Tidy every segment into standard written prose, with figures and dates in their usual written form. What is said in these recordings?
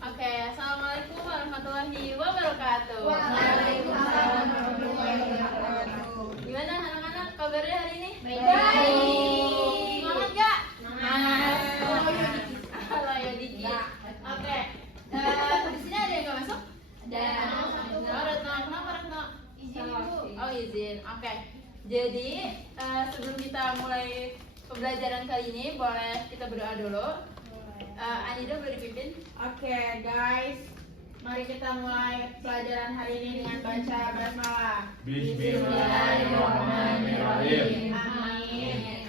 Oke, assalamualaikum warahmatullahi wabarakatuh. Waalaikumsalam warahmatullahi wabarakatuh. Gimana anak-anak kabarnya hari ini? Baik. Semangat gak? Semangat. Halo ya Diki. Oke, di sini ada yang gak masuk? Ada. Oh, Retno, kenapa Retno? Izin Bu. Oh izin. Oke. Jadi sebelum kita mulai pembelajaran kali ini, boleh kita berdoa dulu. Anida boleh dipimpin. Oke, guys. Mari kita mulai pelajaran hari ini dengan baca basmalah. Bismillahirrahmanirrahim. Amin.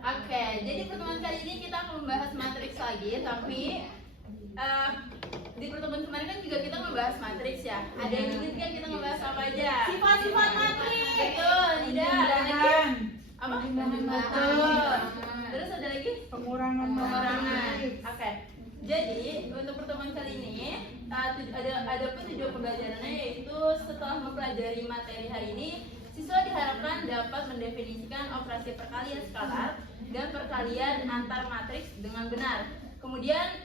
Oke, jadi pertemuan kali ini kita akan membahas matriks lagi, tapi di pertemuan kemarin kan juga kita membahas matriks ya. Ada yang ingat kan kita membahas apa aja? Sifat-sifat matriks. Betul, Nida. Ada lagi? Pemindahan. Apa? Betul. Terus ada lagi? Pengurangan. Oke. Jadi untuk pertemuan kali ini ada pun tujuan pembelajarannya, yaitu setelah mempelajari materi hari ini, siswa diharapkan dapat mendefinisikan operasi perkalian skalar dan perkalian antar matriks dengan benar. Kemudian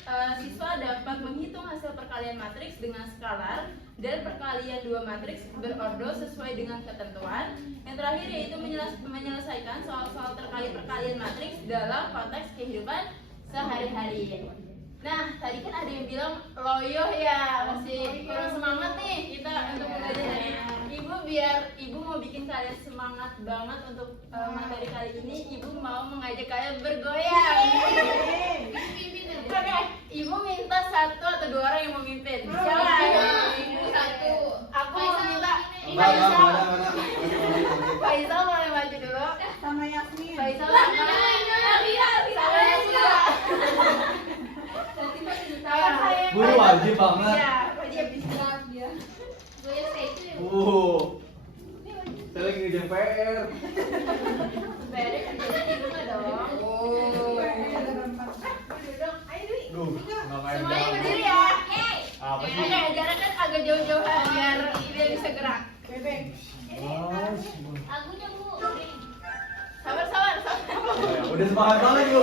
siswa dapat menghitung hasil perkalian matriks dengan skalar dan perkalian dua matriks berordo sesuai dengan ketentuan. Yang terakhir yaitu menyelesaikan soal-soal terkait perkalian matriks dalam konteks kehidupan sehari-hari. Nah, tadi kan ada yang bilang loyo ya, masih kurang semangat nih kita untuk pembelajarannya. Ibu mau bikin kalian semangat banget untuk materi kali ini. Ibu mau mengajak kalian bergoyang. Oke, ibu minta satu atau dua orang yang memimpin. Siapa? Ibu satu. Aku mau minta Faisal. Faisal boleh maju dulu. Sama Yasmin. Faisal sama Guru wajib banget. Iya, wajib diserap dia. Saya lagi ngerjain PR. PR kerjanya di rumah dong. Duh, ngapain Semuanya banget? berdiri ya. Apa sih? Oke, jarak kan agak jauh-jauhan biar bisa gerak. Bebek. Lagunya Bu. Sabar. Ya, udah semangat banget Bu.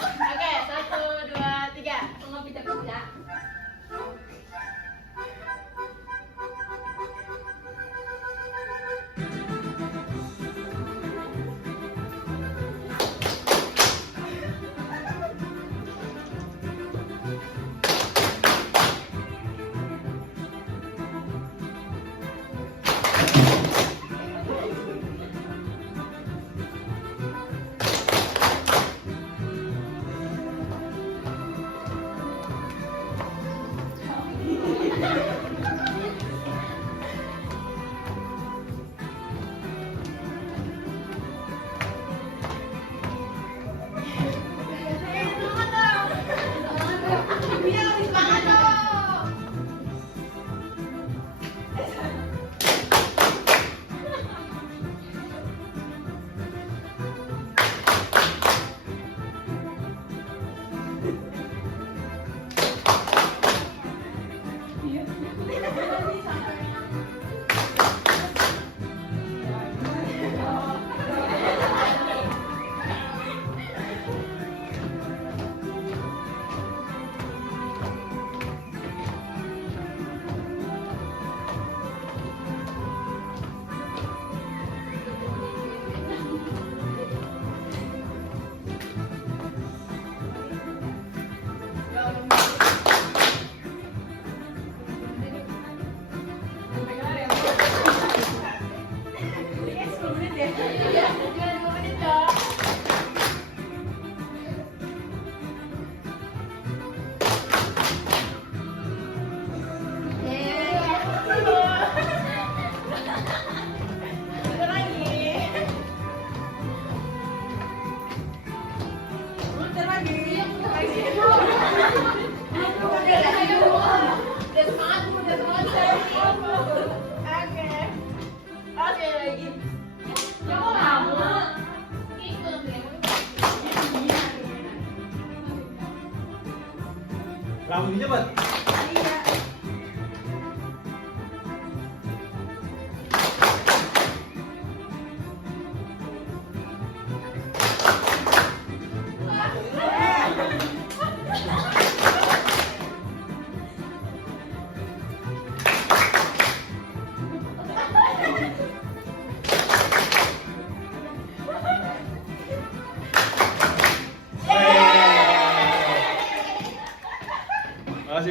Oke, 1, 2, 3. Tunggu pita-pita. Oke lagi. Langsung cepet.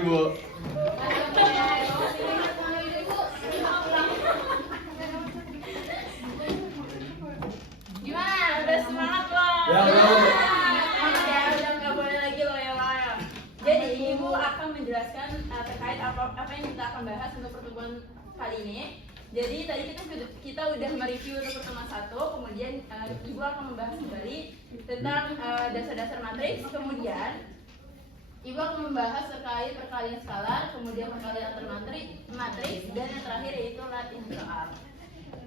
Bu. Gimana? Udah semangat loh? Ya, belum. Semangat ya, udah nggak boleh lagi loyo-loyo. Jadi Ibu akan menjelaskan terkait apa yang kita akan bahas untuk pertemuan kali ini. Jadi tadi kita udah mereview untuk pertemuan 1, kemudian Ibu akan membahas kembali tentang dasar-dasar matriks, kemudian Ibu akan membahas terkait perkalian skalar, kemudian perkalian antar matriks, dan yang terakhir yaitu latihan soal.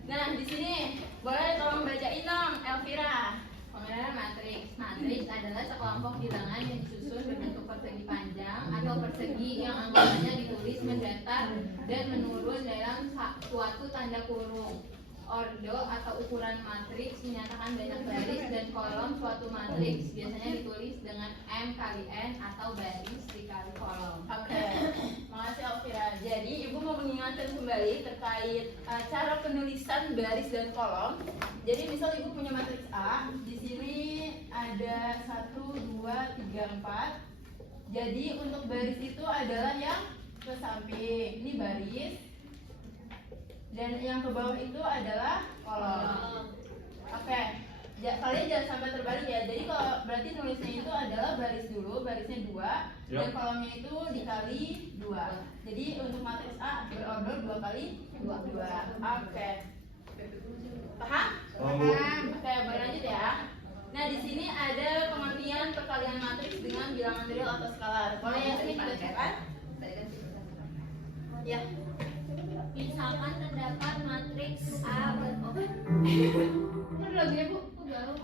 Nah, di sini boleh tolong bacain dong, Elvira. Pengenalan matriks. Matriks adalah sekelompok bilangan yang disusun berbentuk persegi panjang atau persegi yang anggapannya ditulis mendatar dan menurun dalam suatu tanda kurung. Ordo atau ukuran matriks menyatakan banyak baris dan kolom suatu matriks. Biasanya ditulis dengan M kali N atau baris dikali kolom. Oke, makasih Elvira. Jadi Ibu mau mengingatkan kembali terkait cara penulisan baris dan kolom. Jadi misal Ibu punya matriks A, di sini ada 1, 2, 3, 4. Jadi untuk baris itu adalah yang ke samping, ini baris. Dan yang ke bawah itu adalah kolom. Oke, kalian jangan sampai terbalik ya. Jadi kalau berarti nulisnya itu adalah baris dulu, barisnya 2, dan kolomnya itu dikali 2. Jadi untuk matriks A berorder 2 kali 2. Oke. Paham? Paham. Oke, boleh lanjut ya. Nah, di sini ada pengertian perkalian matriks dengan bilangan real atau skalar. Boleh ya sini dibacakan? Ya. Misalkan terdapat matriks A Ini lagunya Bu. berorder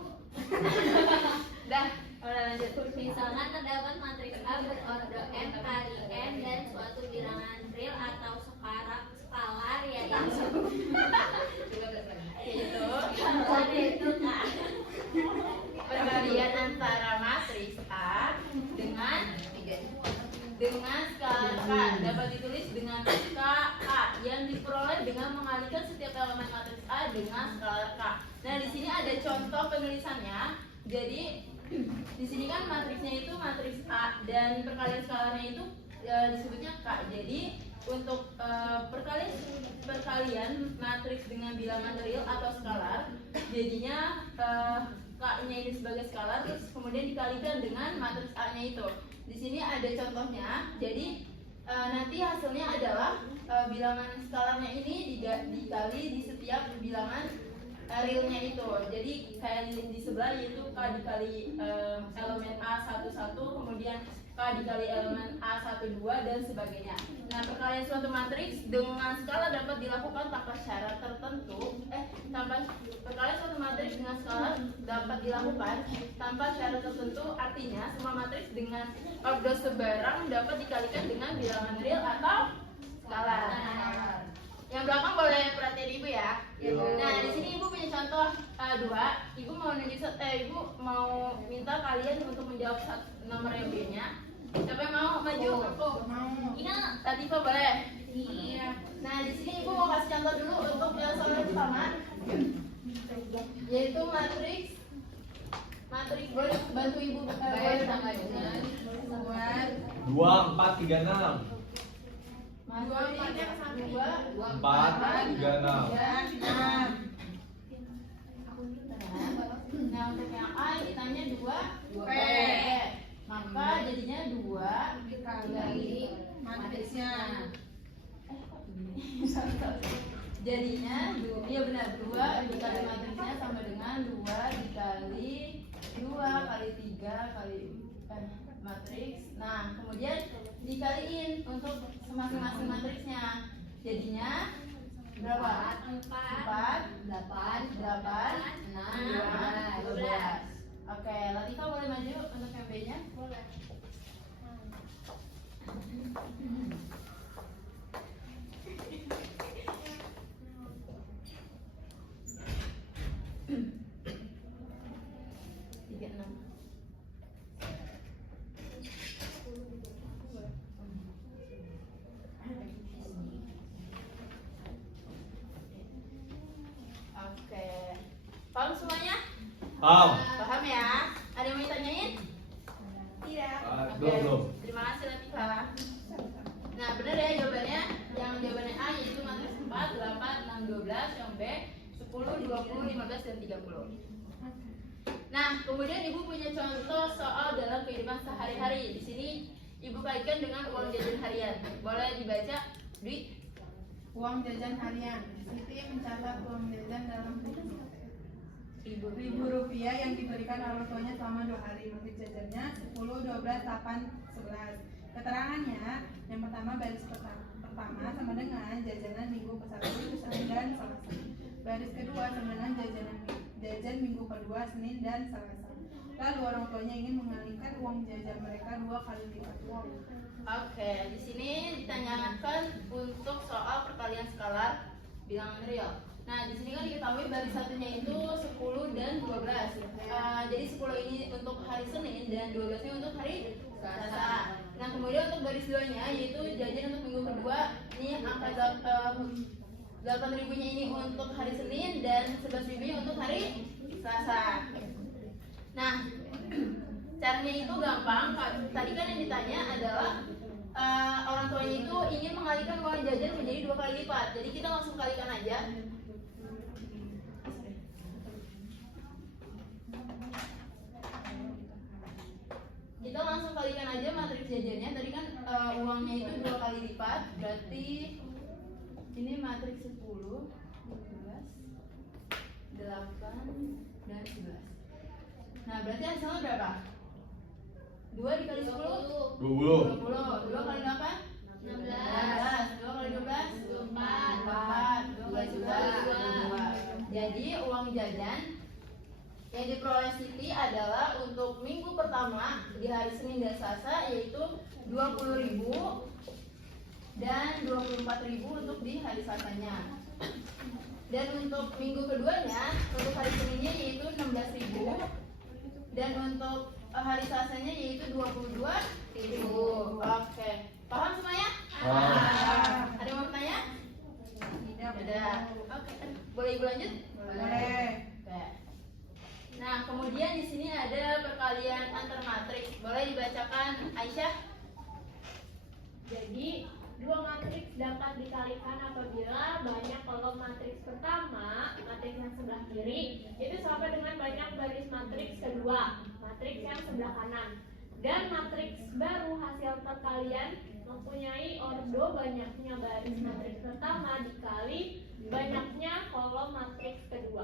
Dah, udah lanjut. Misalkan terdapat matriks A berorder M kali N dan suatu bilangan real atau skalar yaitu Itu perkalian antara matriks A dengan skalar K dapat ditulis dengan KA yang diperoleh dengan mengalihkan setiap elemen matriks A dengan skalar K. Nah, di sini ada contoh penulisannya. Jadi di sini kan matriksnya itu matriks A dan perkalian skalarnya itu disebutnya K. Jadi untuk perkalian matriks dengan bilangan real atau skalar, jadinya K-nya ini sebagai skalar, terus kemudian dikalikan dengan matriks A-nya itu. Di sini ada contohnya. Jadi nanti hasilnya adalah bilangan skalarnya ini dikali di setiap bilangan realnya itu. Jadi kayak di sebelah yaitu K dikali elemen A11, kemudian K dikali elemen A12 dan sebagainya. Nah, perkalian suatu matriks dengan skala dapat dilakukan tanpa syarat tertentu. Perkalian suatu matriks dengan skala dapat dilakukan tanpa syarat tertentu. Artinya semua matriks dengan ordo sebarang dapat dikalikan dengan bilangan real atau skalar. Yang belakang boleh perhatiin Ibu ya. Nah, di sini Ibu punya contoh 2. Ibu mau minta kalian untuk menjawab nomor yang B-nya. Siapa yang mau maju? Ina, Latifa boleh? Iya. Nah, di sini Ibu mau kasih contoh dulu untuk yang soal pertama, yaitu matriks. Boleh bantu Ibu boleh tambah dengan 2, 4, 3, 6. Matriks 2, 4, 3, 6. 6. Nah, untuk yang A ditanya 2 P. Maka jadinya 2 dikali matriksnya. Jadinya iya benar, 2 dikali matriksnya sama dengan 2 dikali 2 kali 3 kali matriks. Nah, kemudian dikaliin untuk masing-masing matriksnya. Jadinya berapa? 4, 8, 6, 12. Oke, Latifa boleh maju untuk yang B-nya? Boleh. Oke, paham semuanya? Paham? Paham ya? Ada yang mau ditanyain? Tidak. Belum. Terima kasih Latifa. 15, dan 30. Nah, kemudian Ibu punya contoh soal dalam kehidupan sehari-hari. Di sini Ibu kaitkan dengan uang jajan harian. Boleh dibaca, Dwi? Uang jajan harian. Siti mencatat uang jajan dalam Rp1.000 yang diberikan orang tuanya selama 2 hari. Motif jajannya 10, 12, 8, 11. Keterangannya, yang pertama baris pertama sama dengan jajanan minggu ke-1, Senin dan Selasa. Baris kedua sama dengan jajan minggu kedua, Senin dan Selasa. Lalu orang tuanya ingin mengalihkan uang jajan mereka 2 kali lipat. Oke, di sini ditanyakan untuk soal perkalian skalar bilangan real. Nah, di sini kan diketahui baris satunya itu 10 dan 12. Jadi 10 ini untuk hari Senin dan 12-nya untuk hari Selasa. Nah, kemudian untuk baris 2-nya yaitu jajan untuk minggu kedua, ini angka 8.000-nya ini untuk hari Senin dan 11.000-nya untuk hari Selasa. Nah, caranya itu gampang. Tadi kan yang ditanya adalah orang tuanya itu ingin mengalihkan uang jajan menjadi 2 kali lipat. Jadi kita langsung kalikan aja. Kita langsung kalikan aja matriks jajannya. Tadi kan uangnya itu 2 kali lipat. Berarti ini matriks 10, 12, 8, dan 11. Nah, berarti hasilnya berapa? 2 dikali 10? 20. 20. 2 kali 8? 16. 2 kali 12? 24. 2 kali 11? 2. Jadi uang jajan yang diperoleh Siti adalah untuk minggu pertama di hari Senin dan Selasa yaitu 20.000 dan 24.000 untuk di hari Selasanya. Dan untuk minggu keduanya untuk hari Seninnya yaitu 16.000 dan untuk hari Selasanya yaitu 22.000. Oke, paham semuanya? Ada yang mau bertanya? Tidak. Ada. Oke, boleh Ibu lanjut? Boleh. Oke. Nah, kemudian di sini ada perkalian antar matriks. Boleh dibacakan Aisyah? Jadi, dua matriks dapat dikalikan apabila banyak kolom matriks pertama, matriks yang sebelah kiri, itu sama dengan banyak baris matriks kedua, matriks yang sebelah kanan. Dan matriks baru hasil perkalian mempunyai ordo banyaknya baris matriks pertama dikali banyaknya kolom matriks kedua.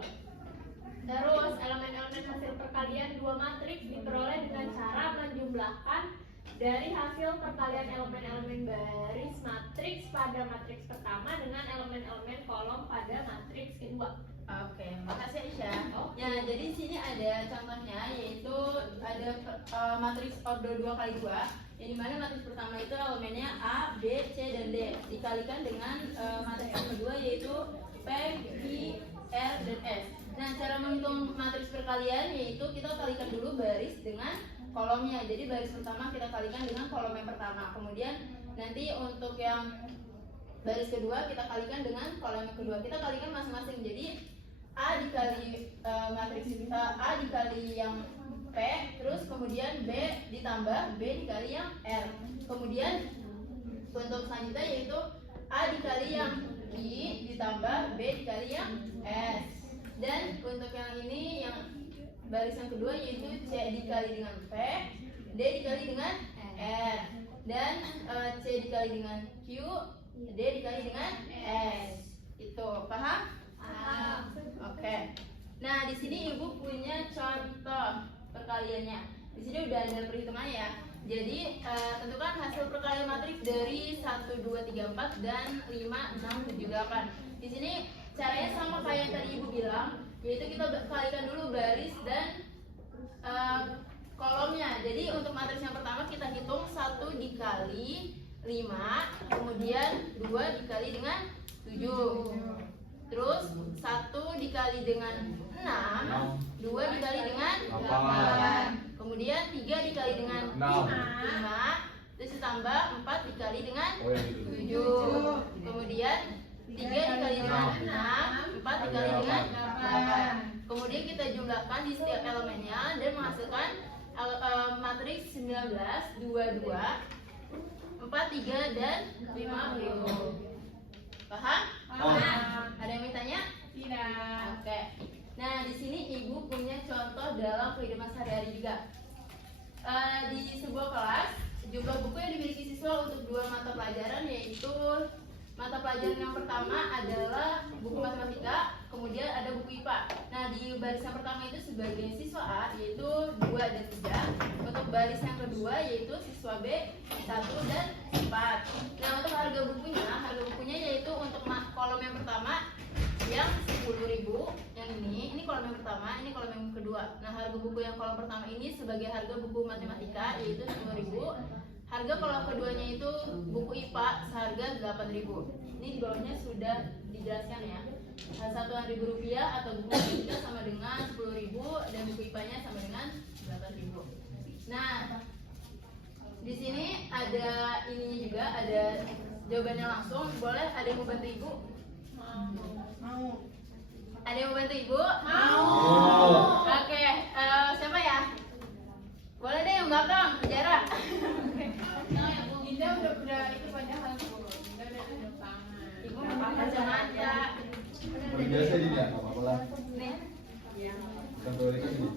Terus elemen-elemen hasil perkalian dua matriks diperoleh dengan cara menjumlahkan dari hasil perkalian elemen-elemen baris matriks pada matriks pertama dengan elemen-elemen kolom pada matriks kedua. Oke, makasih Aisyah. Ya, jadi di sini ada contohnya yaitu ada matriks ordo 2 kali 2 yang dimana matriks pertama itu elemennya A, B, C, dan D dikalikan dengan matriks yang kedua yaitu P, Q, R, dan S. Nah, cara menghitung matriks perkalian yaitu kita kalikan dulu baris dengan kolomnya. Jadi baris pertama kita kalikan dengan kolom yang pertama. Kemudian nanti untuk yang baris kedua kita kalikan dengan kolom yang kedua. Kita kalikan masing-masing. Jadi A dikali matriks A dikali yang P, terus kemudian B ditambah B dikali yang R. Kemudian untuk selanjutnya yaitu A dikali yang I ditambah B dikali yang S. Dan untuk yang ini yang baris yang kedua yaitu C dikali dengan P, D dikali dengan R, dan C dikali dengan Q, D dikali dengan S. Itu paham? Paham. Oke. Nah, di sini Ibu punya contoh perkaliannya. Di sini udah ada perhitungannya ya. Jadi tentukan hasil perkalian matriks dari 1, 2, 3, 4 dan 5, 6, 7, 8. Di sini caranya sama kayak yang tadi Ibu bilang, yaitu kita kalikan dulu baris dan kolomnya. Jadi untuk matriks yang pertama kita hitung 1 dikali 5, kemudian 2 dikali dengan 7. Terus 1 dikali dengan 6, 2 dikali dengan 8. Kemudian 3 dikali dengan 5, terus ditambah 4 dikali dengan 7. Kemudian 3 dikali dengan 6, 4 dikali dengan 8. Kemudian kita jumlahkan di setiap elemennya dan menghasilkan matriks 19, 22, 4, 3, dan 50. Paham? Paham. Ada yang mau tanya? Tidak. Oke. Nah, di punya contoh dalam kehidupan sehari-hari juga. Di sebuah kelas, jumlah buku yang dimiliki siswa untuk 2 mata pelajaran, yaitu mata pelajaran yang pertama adalah buku matematika, kemudian ada buku IPA. Nah, di baris yang pertama itu sebagai siswa A yaitu 2 dan 3. Untuk baris yang kedua yaitu siswa B 1 dan 4. Nah, untuk harga bukunya yaitu untuk kolom yang pertama yang 10.000, yang ini kolom yang pertama, ini kolom yang kedua. Nah, harga buku yang kolom pertama ini sebagai harga buku matematika yaitu 10.000. Harga kolom keduanya itu buku IPA seharga 8.000. Ini di bawahnya sudah dijelaskan ya. Satuan ribu rupiah atau buku matematika sama dengan 10.000 dan buku IPA-nya sama dengan 8.000. Nah, di sini ada ininya juga, ada jawabannya langsung. Boleh ada yang mau bantu ibu? Mau. Ada yang mau bantu ibu? Mau. Oke, siapa ya? Boleh deh yang belakang, Jara. Dinda udah itu padahal Bu. Dinda udah ada tangan. Ibu macam-macam. Biasa ini ya, nggak apa-apa lah. Nih. Contoh ini kan ini.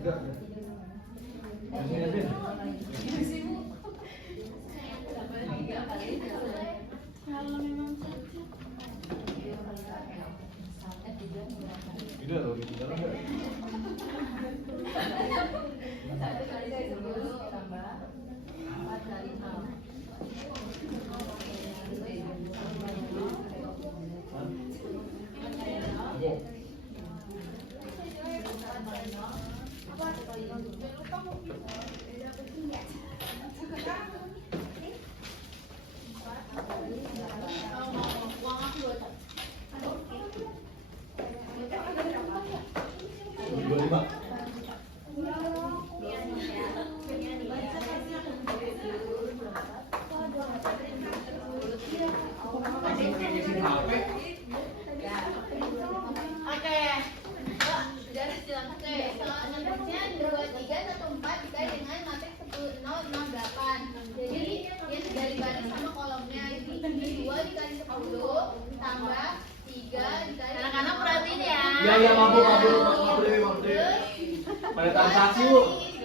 Enggak. Tidak loh, di dalam enggak. Satu kali 10 tambah 4 kali 6. Oke, Mbak, jadi silakan. Oke, soal matriksnya 2314 dikali dengan matriks 10068. Jadi yang dari baris sama kolomnya itu 2 dikali 10 tambah 3 dikali Anak-anak perhatiin ya. Iya, mampu. Pada transaksi, Bu.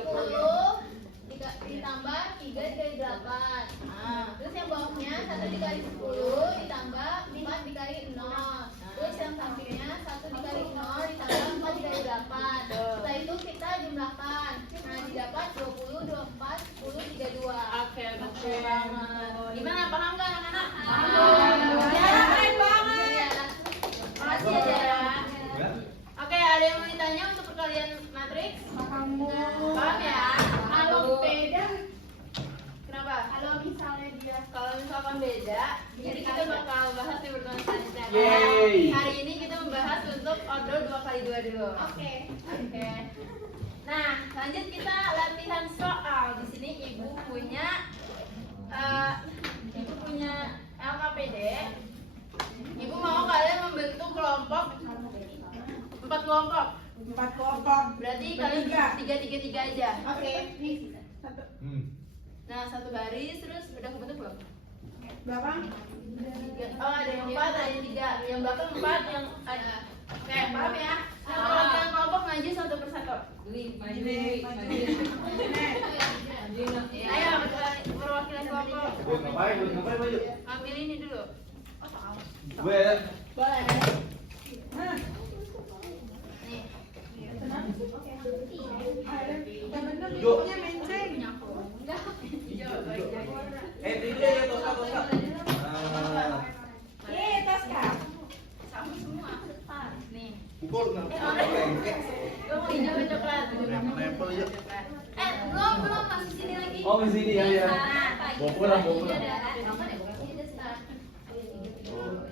10 ditambah 3 dikali 8. Terus yang bawahnya 1 dikali 10 ditambah 4 dikali 0. Terus yang sampingnya 1 dikali 0 ditambah 4 dikali 8. Setelah itu kita jumlahkan. Nah, didapat 20, 24, 10, 32. Oke, betul banget. Gimana, paham nggak anak-anak? Ya, keren banget. Iya. Makasih ya, Jara. Ya. Oke, ada yang mau ditanya untuk perkalian matriks? Kamu. Paham ya? Kalau beda, Kenapa? kalau misalnya dia Kalau misalkan beda, jadi kita bakal bahas di pertemuan selanjutnya. Yeay. Hari ini kita membahas untuk ordo 2x2 dulu. oke. Oke. Nah, lanjut kita latihan soal. Di sini ibu punya LKPD. Ibu mau kalian membentuk kelompok 4 kelompok. 4 kelompok. Berarti kalian 3 aja. Oke, nih. Satu. Nah, satu baris terus udah kebentuk belum? Belakang. Oh, ada yang 4, ada yang 3. Yang belakang 4, yang ada. Oke, paham ya? Nah, kalau kalian kelompok maju satu persatu. Ayo, perwakilan kelompok. Ngapain maju? Ambil ini dulu. Oh, tahu. Gue ya. Boleh. Nah, Nih. udah bener bukunya menceng. Itu ya, toska. Toska. Sama semua. Nih. Pukul nggak? Hijau coklat. Nempel ya. Belum masuk sini lagi. Oh, di sini ya. Nah, Bawa pulang, bawa Ini pulang. ada apa deh? Ini ada start.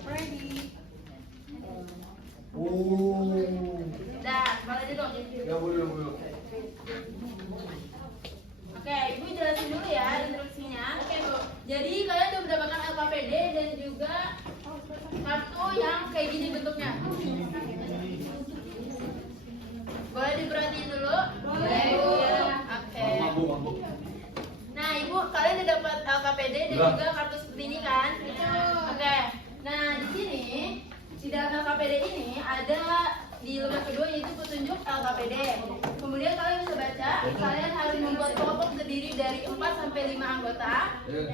Ready. Dah, balik dulu. Nggak boleh, nggak boleh. Oke, Ibu jelasin dulu ya instruksinya. Oke, Bu. Jadi kalian udah mendapatkan LKPD dan juga kartu yang kayak gini bentuknya. Boleh diperhatiin dulu? Boleh, Bu. Oke. Mabuk, mabuk. Nah, Ibu, kalian udah dapat LKPD dan Udah. juga kartu seperti ini kan? Oke. Nah, di sini di dalam LKPD ini ada di lembar kedua yaitu petunjuk LKPD. Kemudian kalian bisa baca, kalian harus membuat kelompok terdiri dari 4 sampai 5 anggota. Terus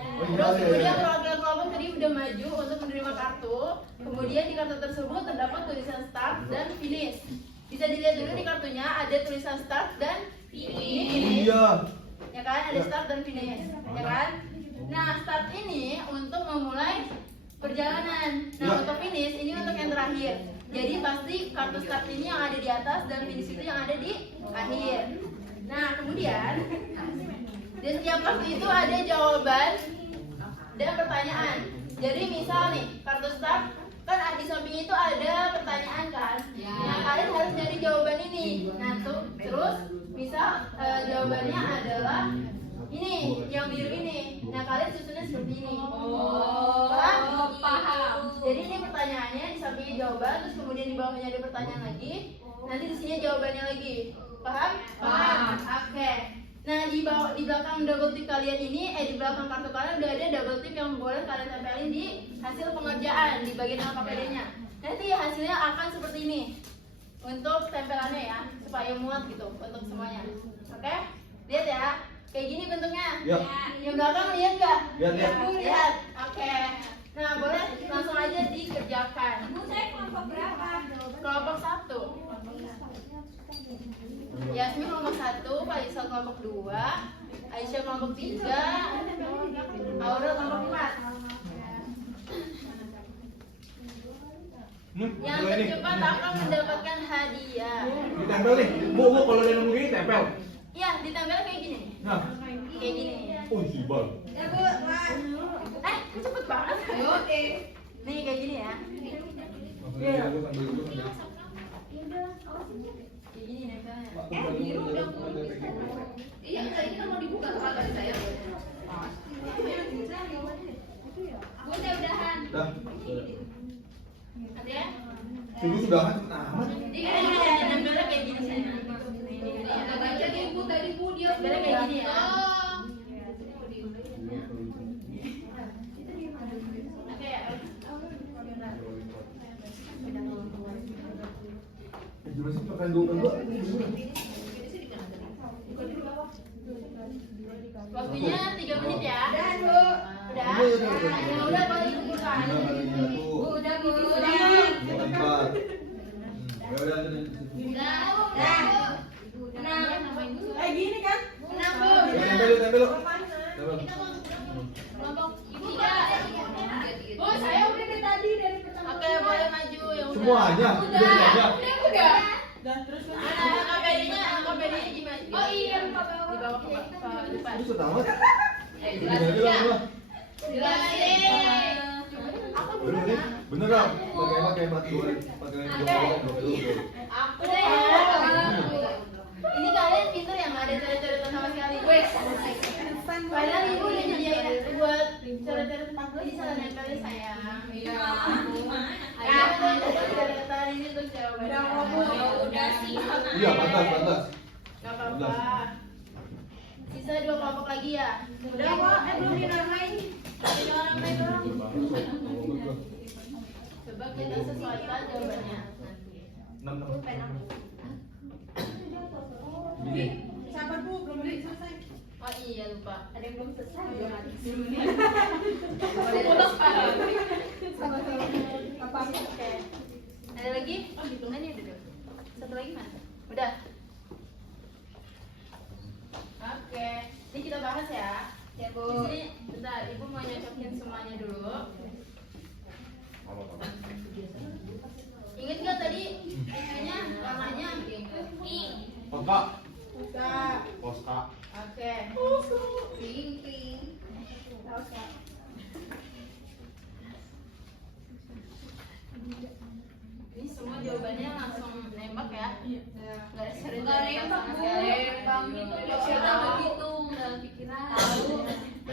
kemudian perwakilan kelompok tadi udah maju untuk menerima kartu. Kemudian di kartu tersebut terdapat tulisan start dan finish. Bisa dilihat dulu di kartunya ada tulisan start dan finish. Iya. Ya kan, ada start dan finish, ya kan? Nah, start ini untuk memulai perjalanan. Nah, Ya. untuk finish ini untuk yang terakhir. Jadi pasti kartu start ini yang ada di atas dan finish itu yang ada di akhir. Nah, kemudian di setiap kartu itu ada jawaban dan pertanyaan. Jadi misal nih, kartu start kan di samping itu ada pertanyaan kan? Ya. Nah, kalian harus nyari jawaban ini. Nah, terus misal jawabannya adalah ini, yang biru ini. Nah, kalian susunnya seperti ini. Paham? Jadi ini pertanyaannya, di sampingnya jawaban, terus kemudian di bawahnya ada pertanyaan lagi. Nanti di sini jawabannya lagi. Paham? Paham. Oke. Nah, di bawah, di belakang double tip kalian ini, di belakang kartu kalian udah ada double tip yang boleh kalian tempelin di hasil pengerjaan di bagian LKPD-nya. Nanti hasilnya akan seperti ini. Untuk tempelannya ya, supaya muat gitu untuk semuanya. Oke? Lihat ya. Kayak gini bentuknya. Ya. Yang belakang lihat nggak? Lihat, lihat. Lihat. Oke. Nah, boleh langsung aja dikerjakan. Saya kelompok berapa? Kelompok 1. Yasmin kelompok 1, Faisal kelompok 2, Aisyah kelompok 3, Aurel kelompok 4. Yang tercepat akan mendapatkan hadiah. Ditempel nih. Bu, kalau dia nunggu gini tempel. Iya, ditempel kayak gini. Nah. Kayak gini. Oh, jibal. Ya, Bu. Mas. Cepet banget. Oke. Nih kayak gini ya. Iya. Sambil dulu, sambil. Kayak gini nempelnya. Biru udah Iya, ini kan mau dibuka tuh dari saya. Udahan. Dah. Ada ya? Tunggu sudahan amat. Nempelnya kayak gini sih. Nggak baca nih Bu tadi Bu dia Nempelnya kayak gini ya. Oke ya. Gimana sih pakai dua? Waktunya 3 menit ya. Dan, Bu. Udah? Udah. Ya udah balik kumpulkan. Udah Bu. Empat. Ya udah. Gini kan? Menang, Bu. Tempel. Kelompok 3. Bu, saya udah dari tadi dari pertama. Oke, boleh maju yang udah. Semuanya. Udah. Dan terus LKPD-nya gimana? Oh iya, lupa bawa. Di bawah ke depan. Ini sudah tamat. Jelasin ya. Jelasin. Aku Bener nih, bener lah. Pakai mati dua. Pakai dua. Aku deh. Ini kalian pintar ya, nggak ada coret-coretan sama sekali. Wes. Padahal ibu udah nyediain buat coret-coret aku di sana nempelnya sayang. Iya. Ya, coret-coretan ini untuk jawabannya. Udah sih. Iya, pantas. Gak apa-apa. Sisa 2 kelompok lagi ya. Udah kok, belum dinamain. Ini orang main doang. Coba kita sesuaikan jawabannya nanti. 6. sabar, Bu, belum ada yang selesai. Oh iya lupa. Ada yang belum selesai. Belum ada. Oke. Ada lagi? Oh gitu. Ini udah dulu. Satu lagi mana? Udah. Oke. Ini kita bahas ya. Ya Bu. Di sini bentar, Ibu mau nyocokin semuanya dulu. Ingat nggak tadi ininya warnanya? Poska. Oke. Pink.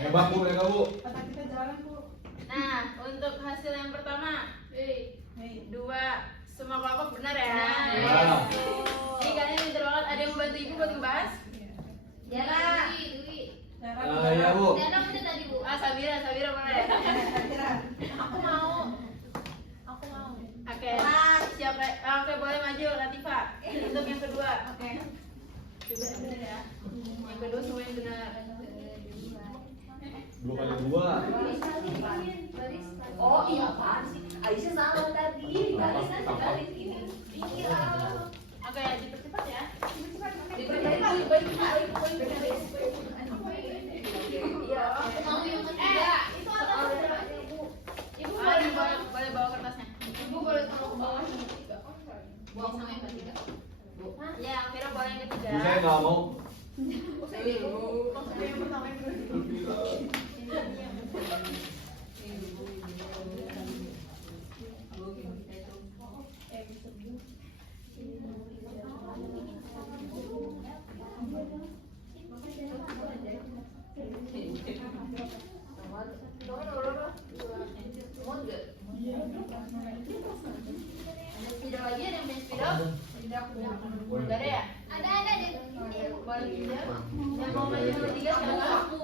Hebat Bu, ya Bu. Otak kita jalan, Bu. Nah, untuk hasil yang pertama, Nih. 2. Semua kelompok benar ya. Ya. Ini kalian pintar banget. Ada yang membantu ibu buat ngebahas? Jara, Dwi. Cara Ya Bu. Jara udah tadi Bu. Ah, Sabira boleh. Kira. Aku mau. Aku mau. Oke. Siapa? Oke, boleh maju Latifa. Untuk yang kedua. Oke. Coba benar ya. Yang kedua semua yang benar. 2 kali 2. Oh iya apaan sih? Aisyah salah tadi. Garis ini. Oke, dipercepat ya. Iya. Aku mau yang ketiga. Itu ada berapa ibu? Ibu Ah, boleh ini boleh bawa kertasnya. Ibu boleh tolong ke bawah yang ketiga. Buang sama yang ketiga. Ya, Vira boleh yang ketiga. Bu, saya nggak mau. Maksudnya yang pertama yang kedua. Tidak lagi ada yang punya spidol? Tidak ada ya? Ada deh. Boleh tidak? Yang mau maju yang ketiga siapa? Aku.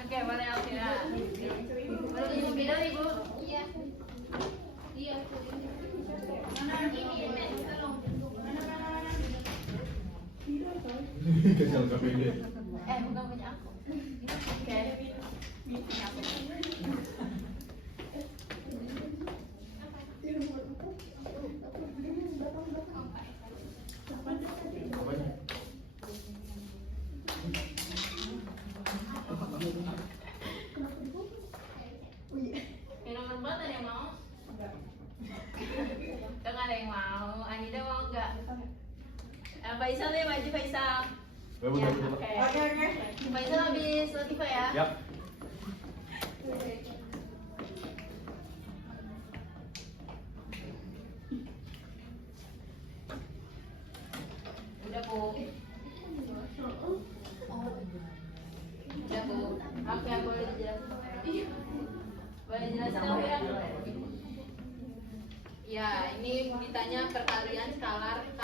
Oke, boleh Alvira. Boleh punya spidol ibu? Iya. Iya. Kecil KPD. Bukan punya aku. Oke. Punya aku. Apanya? Yang nomor 4 ada yang mau? Enggak ada yang mau. Anida mau enggak? Faisal nih, maju Faisal. Ya Bu, Ya, Bu. oke. Oke. Faisal habis Latifa ya? Yap. Udah Bu. Udah Bu. Oke, boleh dijelasin. Boleh dijelasin Alvira? Ya, ini ditanya perkalian skalar K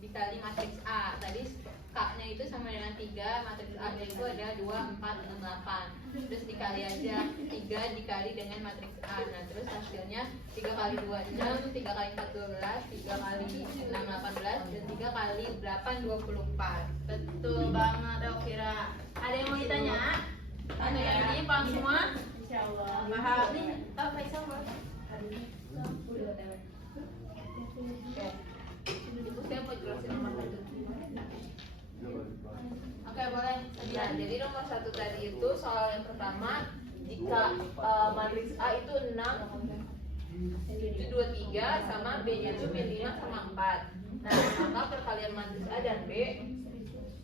dikali matriks A. Tadi K-nya itu sama dengan 3, matriks A-nya itu ada 2, 4, 6, 8. Terus dikali aja 3 dikali dengan matriks A. Nah, terus hasilnya 3 kali 2, 6, 3 kali 4, 12, 3 kali 6, 18, dan 3 kali 8, 24. Betul banget Alvira. Ada yang mau ditanya? Tanya yang ini paham semua? Insyaallah. Paham nih? Oh, Faisal boleh. Oke. Ibu saya mau jelasin nomor 1. Oke, boleh. Nah, jadi nomor 1 tadi itu soal yang pertama, jika matriks A itu 6, 7, 2, 3 sama B-nya itu min 5 sama 4. Nah, maka perkalian matriks A dan B,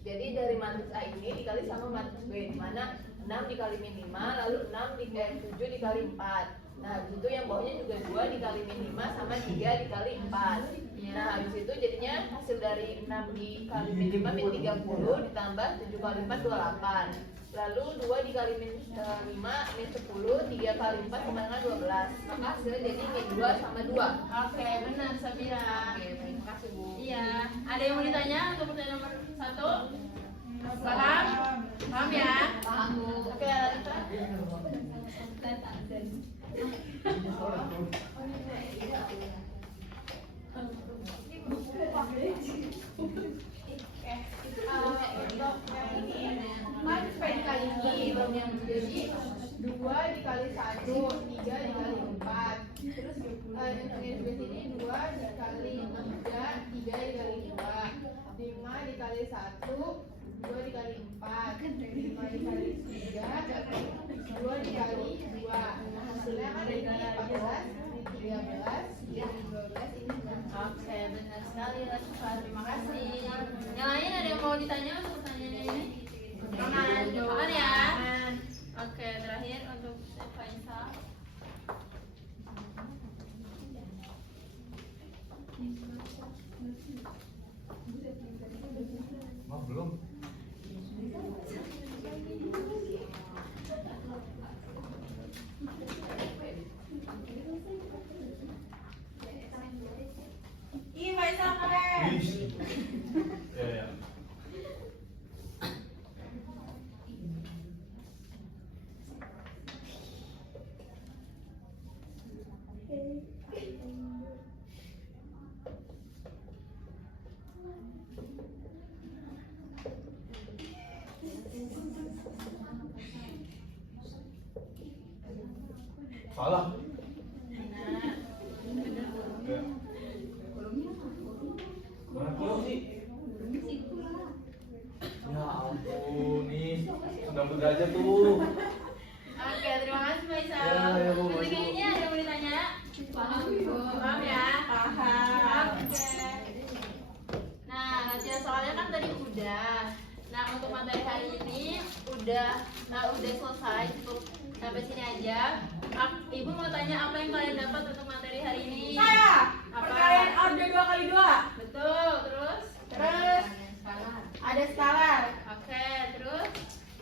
jadi dari matriks A ini dikali sama matriks B, di mana 6 dikali min 5, lalu 7 dikali 4. Nah, habis itu yang bawahnya juga 2 dikali min 5 sama 3 dikali 4. Nah, habis itu jadinya hasil dari 6 dikali min 5 min 30 ditambah 7 kali 4 28. Lalu 2 dikali min 5 min 10, 3 kali 4 sama dengan 12. Maka hasilnya jadi min 2 sama 2. Oke, benar Sabira. Oke, terima kasih Bu. Iya. Ada yang mau ditanya untuk pertanyaan nomor 1? Paham? Paham ya? Paham Bu. Oke, Latifa. Matriks P dikali ini belum yang jadi 2 dikali 1, 3 dikali 4. Terus untuk yang di sini 2 dikali 3, 3 dikali 2. 5 dikali 1, 2 dikali 4. 5 dikali 3, 2 dikali 2. Nah, hasilnya kan ini 14, ini 13, ini 12, ini 9. Oke, benar sekali Latifa. Terima kasih. Yang lain ada yang mau ditanya untuk pertanyaannya ini? Aman, jawaban ya. Oke, terakhir untuk Faisal. Maaf belum. Salah. Nah, Mana kurung sih? Ya ampun, nih sudah belajar tuh. Oke, terima kasih Mbak Isa. Ya, Bu, Untuk baik, Bu. ini ada yang mau ditanya? Paham Ibu. Paham ya? Paham. Oke. Nah, latihan soalnya kan tadi udah. Nah, untuk materi hari ini udah selesai, cukup sampai sini aja. Ibu mau tanya apa yang kalian dapat untuk materi hari ini? Saya Apa? perkalian order 2 kali 2. Betul, terus? Terus Salah. ada skalar. Oke, terus?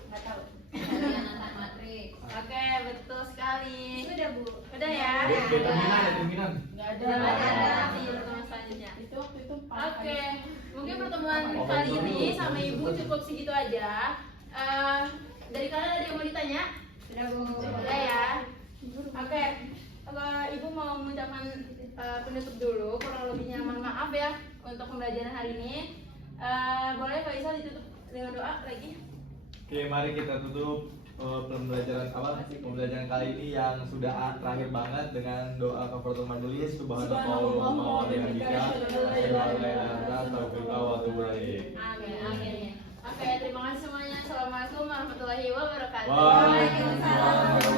Nggak tahu. Kalian antar matriks. Oke, betul sekali. Sudah Bu. Udah ya? Determinan. Nggak ada. Udah ada nanti pertemuan selanjutnya. Itu waktu itu Oke, mungkin pertemuan kali ini sama Ibu cukup segitu aja. Dari kalian ada yang mau ditanya? Sudah Bu. Sudah ya. Oke, Ibu mau mengucapkan penutup dulu. Kurang lebihnya mohon maaf ya untuk pembelajaran hari ini. Boleh Pak Isa ditutup dengan doa lagi? Oke, mari kita tutup pembelajaran kali ini yang sudah terakhir banget dengan doa kafaratul majelis. Subhanallah wa bihamdika asyhadu an la ilaha illa anta astaghfiruka wa atubu ilaik. Amin, amin. Oke, terima kasih semuanya. Assalamualaikum warahmatullahi wabarakatuh. Waalaikumsalam.